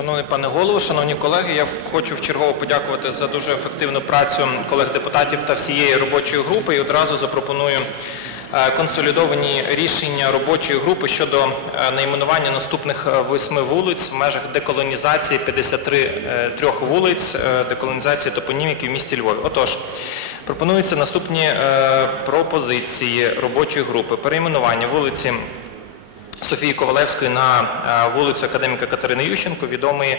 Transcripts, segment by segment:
Шановний пане голово, шановні колеги, я хочу вчергово подякувати за дуже ефективну працю колег-депутатів та всієї робочої групи і одразу запропоную е, консолідовані рішення робочої групи щодо е, найменування наступних е, восьми вулиць в межах деколонізації 53 е, трьох вулиць, деколонізації топоніміки в місті Львові. Отож, пропонуються наступні пропозиції робочої групи. Перейменування вулиці Софії Ковалевської на е, вулицю академіка Катерини Ющенко, відомої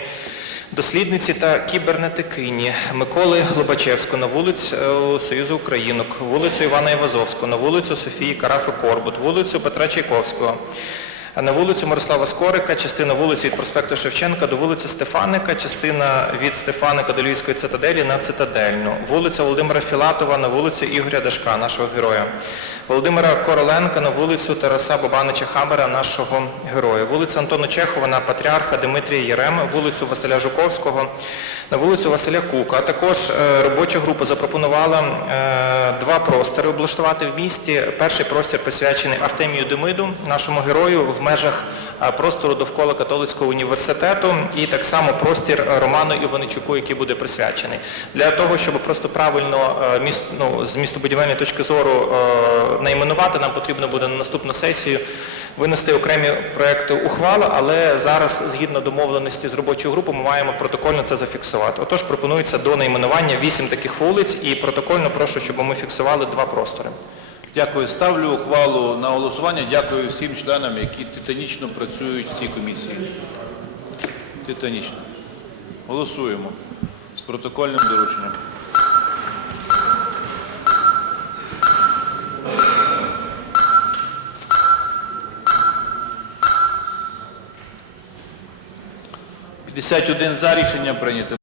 дослідниці та кібернетикині Миколи Лобачевського на вулицю е, Союзу Українок, вулицю Івана Івазовського, на вулицю Софії Карафи Корбут, вулицю Петра Чайковського, на вулицю Мирослава Скорика, частина вулиці від проспекту Шевченка до вулиці Стефаника, частина від Стефаника до Львівської цитаделі на Цитадельну, вулиця Володимира Філатова на вулицю Ігоря Дашка, нашого героя, Володимира Короленка на вулицю Тараса Бабанича Хабара, нашого героя, вулиця Антона Чехова на Патріарха Дмитрія Єрема, вулицю Василя Жуковського, на вулицю Василя Кука. А також е, робоча група запропонувала е, два простори облаштувати в місті. Перший простір присвячений Артемію Демиду, нашому герою, в межах простору довкола католицького університету, і так само простір Роману Іваничуку, який буде присвячений. Для того, щоб просто правильно міст, ну, з містобудівельної точки зору найменувати, нам потрібно буде на наступну сесію винести окремі проекти ухвали, але зараз, згідно домовленості з робочою групою, ми маємо протокольно це зафіксувати. Отож, пропонується до найменування вісім таких вулиць, і протокольно прошу, щоб ми фіксували два простори. Дякую. Ставлю ухвалу на голосування. Дякую всім членам, які титанічно працюють в цій комісії. Титанічно. Голосуємо з протокольним дорученням. П'ятдесят один за рішення прийнято.